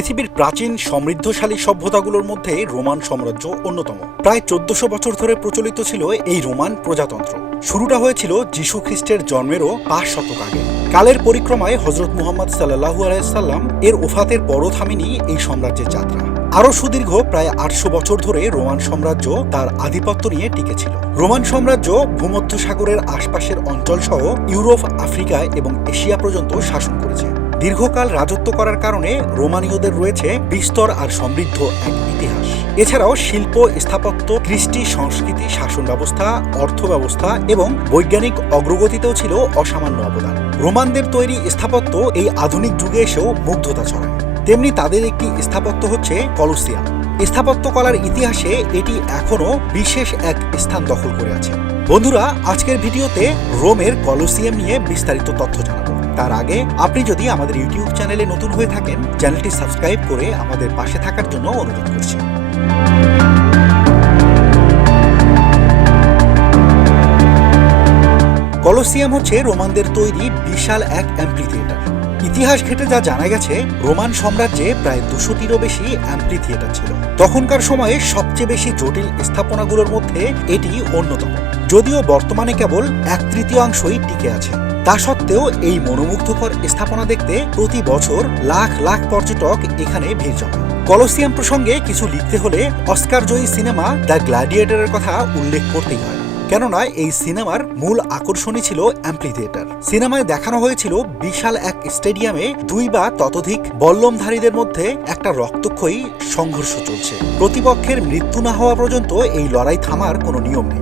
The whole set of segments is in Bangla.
পৃথিবীর প্রাচীন সমৃদ্ধশালী সভ্যতাগুলোর মধ্যে রোমান সাম্রাজ্য অন্যতম। প্রায় চোদ্দশো বছর ধরে প্রচলিত ছিল এই রোমান প্রজাতন্ত্র। শুরুটা হয়েছিল যীশু খ্রিস্টের জন্মেরও পাঁচ শতক আগে। কালের পরিক্রমায় হজরত মুহাম্মদ সাল্লাহু আলাইসাল্লাম এর ওফাতের পরও থামেনি এই সাম্রাজ্যের যাত্রা। আরও সুদীর্ঘ প্রায় আটশো বছর ধরে রোমান সাম্রাজ্য তার আধিপত্য নিয়ে টিকেছিল। রোমান সাম্রাজ্য ভূমধ্য সাগরের আশপাশের অঞ্চল সহ ইউরোপ, আফ্রিকা এবং এশিয়া পর্যন্ত শাসন করেছে। দীর্ঘকাল রাজত্ব করার কারণে রোমানীয়দের রয়েছে বিস্তর আর সমৃদ্ধ এক ইতিহাস। এছাড়াও শিল্প, স্থাপত্য, কৃষ্টি, সংস্কৃতি, শাসন ব্যবস্থা অর্থ ব্যবস্থা এবং বৈজ্ঞানিক অগ্রগতিতেও ছিল অসামান্য অবদান। রোমানদের তৈরি স্থাপত্য এই আধুনিক যুগে এসেও মুগ্ধতা ছড়ায়। তেমনি তাদের একটি স্থাপত্য হচ্ছে কলসিয়াম স্থাপত্য কলার ইতিহাসে এটি এখনও বিশেষ এক স্থান দখল করে আছে। বন্ধুরা, আজকের ভিডিওতে রোমের কলোসিয়াম নিয়ে বিস্তারিত তথ্য জানাব। তার আগে আপনি যদি আমাদের ইউটিউব চ্যানেলে নতুন হয়ে থাকেন, চ্যানেলটি সাবস্ক্রাইব করে আমাদের পাশে থাকার জন্য অনুরোধ করছি। কলোসিয়াম হচ্ছে রোমানদের তৈরি বিশাল এক অ্যাম্পলিথিয়েটার ইতিহাস ঘেটে যা জানা গেছে, রোমান সাম্রাজ্যে প্রায় দুশোটিরও বেশি অ্যাম্পলিথিয়েটার ছিল। তখনকার সময়ে সবচেয়ে বেশি জটিল স্থাপনাগুলোর মধ্যে এটি অন্যতম। যদিও বর্তমানে কেবল এক তৃতীয়াংশই টিকে আছে। তা সত্ত্বেও এই মনোমুগ্ধকর স্থাপনা দেখতে প্রতি বছর লাখ লাখ পর্যটক এখানে ভিড় জমায় কলোসিয়াম প্রসঙ্গে কিছু লিখতে হলে অস্কারজয়ী সিনেমা দ্য গ্ল্যাডিয়েটরের কথা উল্লেখ করতেই হয়। কেননা এই সিনেমার মূল আকর্ষণই ছিল অ্যাম্পলিথিয়েটার। সিনেমায় দেখানো হয়েছিল বিশাল এক স্টেডিয়ামে দুই বা ততোধিক বল্লমধারীদের মধ্যে একটা রক্তক্ষয়ী সংঘর্ষ চলছে। প্রতিপক্ষের মৃত্যু না হওয়া পর্যন্ত এই লড়াই থামার কোনো নিয়ম নেই।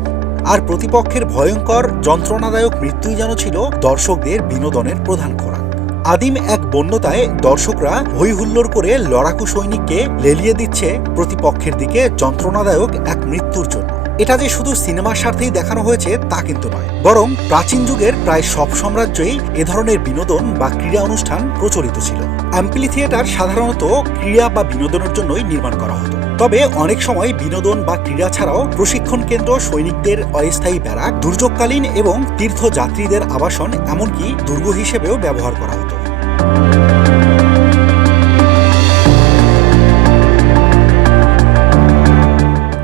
আর প্রতিপক্ষের ভয়ঙ্কর, যন্ত্রণাদায়ক মৃত্যুই যেন ছিল দর্শকদের বিনোদনের প্রধান খোরাক। আদিম এক বন্যতায় দর্শকরা হই হুল্লোড় করে লড়াকু সৈনিককে লেলিয়ে দিচ্ছে প্রতিপক্ষের দিকে যন্ত্রণাদায়ক এক মৃত্যুর জন্য। এটা যে শুধু সিনেমার স্বার্থেই দেখানো হয়েছে তা কিন্তু নয়, বরং প্রাচীন যুগের প্রায় সব সাম্রাজ্যেই এ ধরনের বিনোদন বা ক্রীড়া অনুষ্ঠান প্রচলিত ছিল। অ্যাম্পলি থিয়েটার সাধারণত ক্রীড়া বা বিনোদনের জন্যই নির্মাণ করা হতো। তবে অনেক সময় বিনোদন বা ক্রীড়া ছাড়াও প্রশিক্ষণ কেন্দ্র সৈনিকদের অস্থায়ী ব্যারাক, দুর্যোগকালীন এবং তীর্থযাত্রীদের আবাসন, এমনকি দুর্গ হিসেবেও ব্যবহার করা হতো।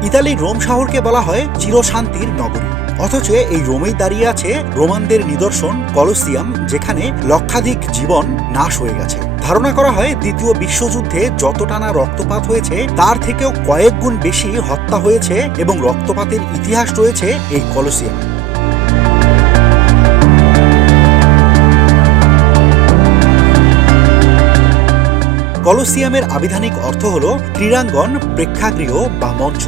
ইতালির রোম শহরকে বলা হয় চিরশান্তির নগরী। অথচ এই রোমেই দাঁড়িয়ে আছে রোমানদের নিদর্শন কলোসিয়াম, যেখানে লক্ষাধিক জীবন নাশ হয়ে গেছে। ধারণা করা হয় দ্বিতীয় বিশ্বযুদ্ধে যত টানা রক্তপাত হয়েছে, তার থেকেও কয়েক গুণ বেশি হত্যা হয়েছে এবং রক্তপাতের ইতিহাস রয়েছে এই কলোসিয়ামে কলসিয়ামের আবিধানিক অর্থ হল ক্রীড়াঙ্গন, প্রেক্ষাগৃহ বা মঞ্চ।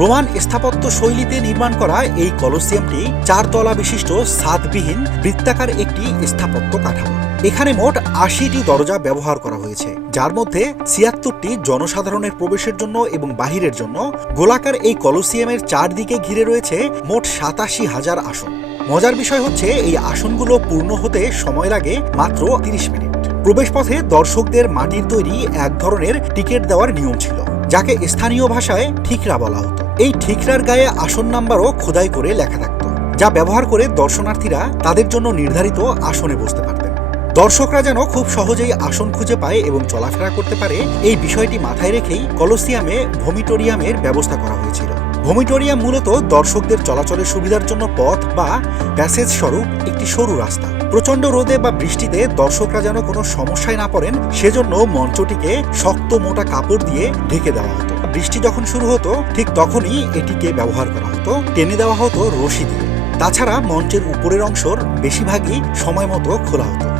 রোমান স্থাপত্য শৈলীতে নির্মাণ করা এই কলোসিয়ামটি চারতলা বিশিষ্ট সাতবিহীন বৃত্তাকার একটি স্থাপত্য কাঠামো। এখানে মোট আশিটি দরজা ব্যবহার করা হয়েছে, যার মধ্যে ছিয়াত্তরটি জনসাধারণের প্রবেশের জন্য এবং বাহিরের জন্য। গোলাকার এই কলোসিয়ামের চারদিকে ঘিরে রয়েছে মোট সাতাশি হাজার আসন। মজার বিষয় হচ্ছে, এই আসনগুলো পূর্ণ হতে সময় লাগে মাত্র তিরিশ মিনিট। প্রবেশপথে দর্শকদের মাটির তৈরি এক ধরনের টিকিট দেওয়ার নিয়ম ছিল, যাকে স্থানীয় ভাষায় ঠিকরা বলা হতো। এই ঠিকরার গায়ে আসন নাম্বারও খোদাই করে লেখা থাকত, যা ব্যবহার করে দর্শনার্থীরা তাদের জন্য নির্ধারিত আসনে বসতে পারতেন। দর্শকরা যেন খুব সহজেই আসন খুঁজে পায় এবং চলাফেরা করতে পারে, এই বিষয়টি মাথায় রেখেই কলোসিয়ামে ভমিটোরিয়ামের ব্যবস্থা করা হয়েছিল। ভমিটোরিয়াম মূলত দর্শকদের চলাচলের সুবিধার জন্য পথ বা প্যাসেজ স্বরূপ একটি সরু রাস্তা। প্রচণ্ড রোদে বা বৃষ্টিতে দর্শকরা যেন কোনো সমস্যায় না পড়েন, সেজন্য মঞ্চটিকে শক্ত মোটা কাপড় দিয়ে ঢেকে দেওয়া হতো। বৃষ্টি যখন শুরু হতো, ঠিক তখনই এটিকে ব্যবহার করা হতো। টেনে দেওয়া হতো রশি দিয়ে। তাছাড়া মঞ্চের উপরের অংশর বেশিরভাগই সময় মতো খোলা হতো।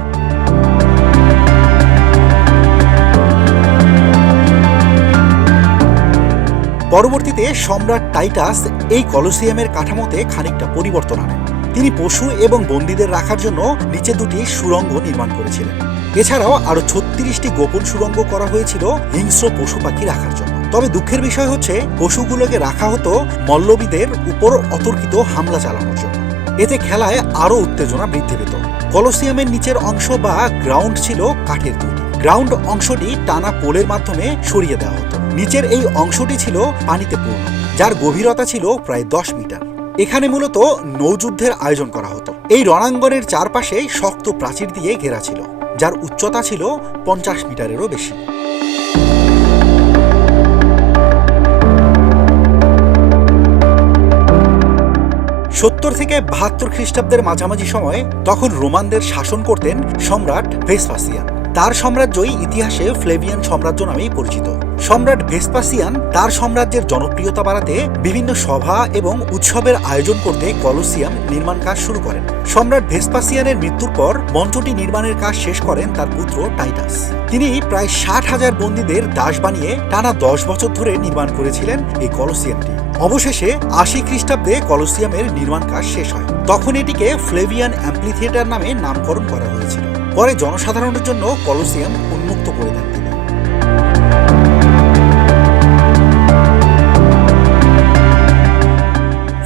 পরবর্তীতে সম্রাট টাইটাস এই কলোসিয়ামের কাঠামোতে খানিকটা পরিবর্তন আনেন। তিনি পশু এবং বন্দীদের রাখার জন্য নিচে দুটি সুড়ঙ্গ নির্মাণ করেছিলেন। এছাড়াও আরও ছত্রিশটি গোপন সুড়ঙ্গ করা হয়েছিল হিংস্র পশু পাখি রাখার জন্য। তবে দুঃখের বিষয় হচ্ছে, পশুগুলোকে রাখা হতো মল্লবীদের উপর অতর্কিত হামলা চালানোর জন্য। এতে খেলায় আরও উত্তেজনা বৃদ্ধি পেত। কলোসিয়ামের নিচের অংশ বা গ্রাউন্ড ছিল কাঠের তৈরি। গ্রাউন্ড অংশটি টানা পোলের মাধ্যমে সরিয়ে দেওয়া হতো। নিচের এই অংশটি ছিল পানিতে পূর্ণ, যার গভীরতা ছিল প্রায় দশ মিটার। এখানে মূলত নৌযুদ্ধের আয়োজন করা হতো। এই রণাঙ্গনের চারপাশে শক্ত প্রাচীর দিয়ে ঘেরা ছিল, যার উচ্চতা ছিল পঞ্চাশ মিটারেরও বেশি। সত্তর থেকে বাহাত্তর খ্রিস্টাব্দের মাঝামাঝি সময়ে তখন রোমানদের শাসন করতেন সম্রাট ভেসপাসিয়ান। তার সাম্রাজ্যই ইতিহাসে ফ্লেভিয়ান সাম্রাজ্য নামেই পরিচিত। সম্রাট ভেসপাসিয়ান তার সাম্রাজ্যের জনপ্রিয়তা বাড়াতে বিভিন্ন সভা এবং উৎসবের আয়োজন করতে কলোসিয়াম নির্মাণ কাজ শুরু করেন। সম্রাট ভেসপাসিয়ানের মৃত্যুর পর মঞ্চটি নির্মাণের কাজ শেষ করেন তার পুত্র টাইটাস। তিনি প্রায় ষাট হাজার বন্দীদের দাস বানিয়ে টানা দশ বছর ধরে নির্মাণ করেছিলেন এই কলোসিয়ামটি। অবশেষে আশি খ্রিস্টাব্দে কলোসিয়ামের নির্মাণ কাজ শেষ হয়। তখন এটিকে ফ্লেভিয়ান অ্যাম্প্লিথিয়েটার নামে নামকরণ করা হয়েছিল। পরে জনসাধারণের জন্য কলোসিয়াম উন্মুক্ত করে দেন তিনি।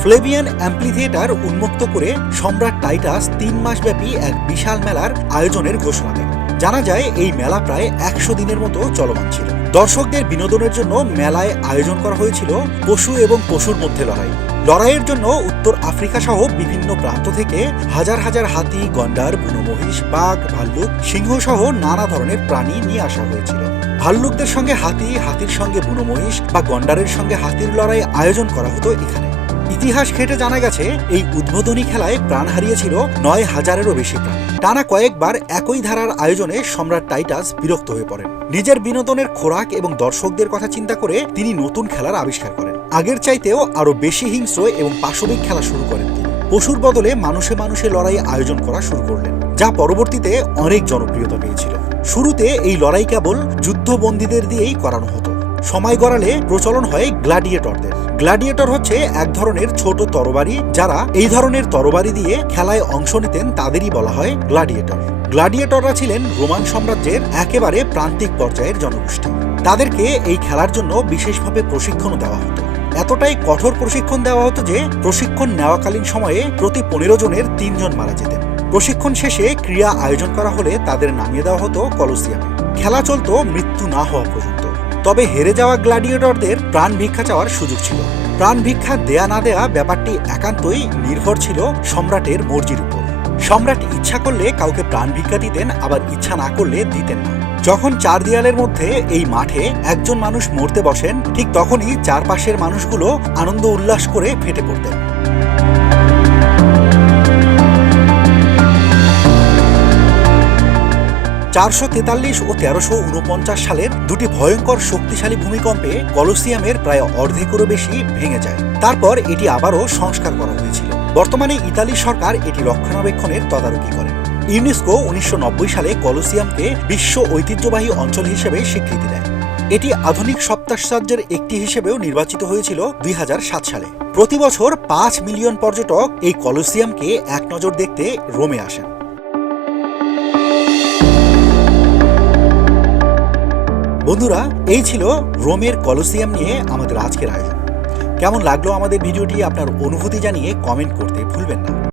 ফ্লেভিয়ান অ্যাম্পলিথিয়েটার উন্মুক্ত করে সম্রাট টাইটাস তিন মাসব্যাপী এক বিশাল মেলার আয়োজনের ঘোষণা দেন। জানা যায়, এই মেলা প্রায় একশো দিনের মতো চলমান ছিল। দর্শকদের বিনোদনের জন্য মেলায় আয়োজন করা হয়েছিল পশু এবং পশুর মধ্যে লড়াই। লড়াইয়ের জন্য উত্তর আফ্রিকা সহ বিভিন্ন প্রান্ত থেকে হাজার হাজার হাতি, গন্ডার, বুনো মহিষ, বাঘ, ভাল্লুক, সিংহ সহ নানা ধরনের প্রাণী নিয়ে আসা হয়েছিল। ভাল্লুকদের সঙ্গে হাতি, হাতির সঙ্গে বুনো মহিষ বা গন্ডারের সঙ্গে হাতির লড়াই আয়োজন করা হতো এখানে। ইতিহাস ঘেটে জানা গেছে, এই উদ্বোধনী খেলায় প্রাণ হারিয়েছিল নয় হাজারেরও বেশি প্রাণ। টানা কয়েকবার একই ধারার আয়োজনে সম্রাট টাইটাস বিরক্ত হয়ে পড়েন। নিজের বিনোদনের খোরাক এবং দর্শকদের কথা চিন্তা করে তিনি নতুন খেলার আবিষ্কার করেন। আগের চাইতেও আরও বেশি হিংস্র এবং পাশবিক খেলা শুরু করেন তিনি। পশুর বদলে মানুষে মানুষে লড়াই আয়োজন করা শুরু করলেন, যা পরবর্তীতে অনেক জনপ্রিয়তা পেয়েছিল। শুরুতে এই লড়াই কেবল যুদ্ধবন্দীদের দিয়েই করানো হতো। সময় গড়ালে প্রচলন হয় গ্ল্যাডিয়েটরদের গ্ল্যাডিয়েটর হচ্ছে এক ধরনের ছোট তরবারি যারা এই ধরনের তরবারি দিয়ে খেলায় অংশ নিতেন তাদেরই বলা হয় গ্ল্যাডিয়েটর গ্ল্যাডিয়েটররা ছিলেন রোমান সাম্রাজ্যের একেবারে প্রান্তিক পর্যায়ের জনগোষ্ঠী। তাদেরকে এই খেলার জন্য বিশেষভাবে প্রশিক্ষণ দেওয়া হতো। এতটাই কঠোর প্রশিক্ষণ দেওয়া হতো যে প্রশিক্ষণ নেওয়াকালীন সময়ে প্রতি পনেরো জনের তিনজন মারা যেতেন। প্রশিক্ষণ শেষে ক্রিয়া আয়োজন করা হলে তাদের নামিয়ে দেওয়া হতো কলসিয়ামে। খেলা চলতো মৃত্যু না হওয়া পর্যন্ত। তবে হেরে যাওয়া গ্ল্যাডিয়েটরদের প্রাণ ভিক্ষা চাওয়ার সুযোগ ছিল। প্রাণ ভিক্ষা দেয়া না দেয়া ব্যাপারটি একান্তই নির্ভর ছিল সম্রাটের মর্জির উপর। সম্রাট ইচ্ছা করলে কাউকে প্রাণ ভিক্ষা দিতেন, আবার ইচ্ছা না করলে দিতেন না। যখন চার দেয়ালের মধ্যে এই মাঠে একজন মানুষ মরতে বসেন, ঠিক তখনই চারপাশের মানুষগুলো আনন্দ উল্লাস করে ফেটে পড়তেন। চারশো তেতাল্লিশ ও তেরোশো উনপঞ্চাশ সালের দুটি ভয়ঙ্কর শক্তিশালী ভূমিকম্পে কলোসিয়ামের প্রায় অর্ধেকেরও বেশি ভেঙে যায়। তারপর এটি আবারও সংস্কার করা হয়েছিল। বর্তমানে ইতালি সরকার এটি রক্ষণাবেক্ষণের তদারকি করে। ইউনেস্কো উনিশশো নব্বই সালে কলোসিয়ামকে বিশ্ব ঐতিহ্যবাহী অঞ্চল হিসেবে স্বীকৃতি দেয়। এটি আধুনিক সপ্তাশ্চর্যের একটি হিসেবেও নির্বাচিত হয়েছিল দুই হাজার সাত সালে। প্রতি বছর পাঁচ মিলিয়ন পর্যটক এই কলোসিয়ামকে এক নজর দেখতে রোমে আসেন। বন্ধুরা, এই ছিল রোমের কলোসিয়াম নিয়ে আমাদের আজকের আয়োজন। কেমন লাগল আমাদের ভিডিওটি আপনার অনুভূতি জানিয়ে কমেন্ট করতে ভুলবেন না।